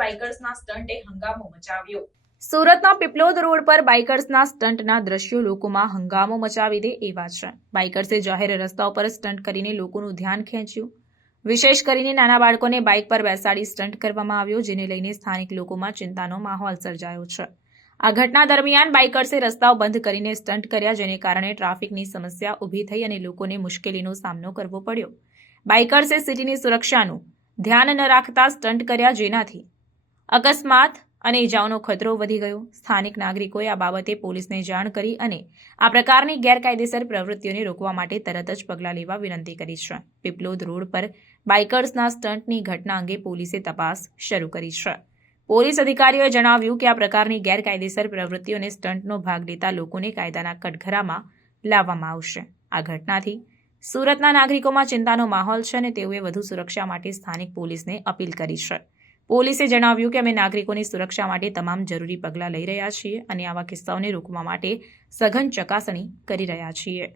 બાઇકર્સના સ્ટન્ટે હંગામો મચાવ્યો। સુરતના પીપલોદ રોડ પર બાઇકર્સના સ્ટન્ટના દ્રશ્યો લોકોમાં હંગામો મચાવી દે એવા છે। બાઇકર્સે જાહેર રસ્તાઓ પર સ્ટન્ટ કરીને લોકોનું ધ્યાન ખેંચ્યું। વિશેષ કરીને નાના બાળકોને બાઇક પર બેસાડી સ્ટન્ટ કરવામાં આવ્યો, જેને લઈને સ્થાનિક લોકોમાં ચિંતાનો માહોલ સર્જાયો છે। આ ઘટના દરમિયાન બાઇકર્સે રસ્તાઓ બંધ કરીને સ્ટન્ટ કર્યા, જેને કારણે ટ્રાફિકની સમસ્યા ઊભી થઈ અને લોકોને મુશ્કેલીનો સામનો કરવો પડ્યો। બાઇકર્સે સિટીની સુરક્ષાનું ધ્યાન ન રાખતા સ્ટન્ટ કર્યા, જેનાથી અકસ્માત અને ઇજાઓનો ખતરો વધી ગયો। સ્થાનિક નાગરિકોએ આ બાબતે પોલીસને જાણ કરી અને આ પ્રકારની ગેરકાયદેસર પ્રવૃત્તિઓને રોકવા માટે તરત જ પગલાં લેવા વિનંતી કરી છે। પીપલોદ રોડ પર બાઇકર્સના સ્ટન્ટની ઘટના અંગે પોલીસે તપાસ શરૂ કરી છે। પોલીસ અધિકારીઓએ જણાવ્યું કે આ પ્રકારની ગેરકાયદેસર પ્રવૃત્તિઓ અને સ્ટન્ટનો ભાગ લેતા લોકોને કાયદાના કટઘરામાં લાવવામાં આવશે। આ ઘટનાથી સુરતના નાગરિકોમાં ચિંતાનો માહોલ છે અને તેઓએ વધુ સુરક્ષા માટે સ્થાનિક પોલીસને અપીલ કરી છે। પોલીસે જણાવ્યું કે અમે નાગરિકોની સુરક્ષા માટે તમામ જરૂરી પગલાં લઈ રહ્યા છીએ અને આવા કિસ્સાઓને રોકવા માટે સઘન ચકાસણી કરી રહ્યા છીએ।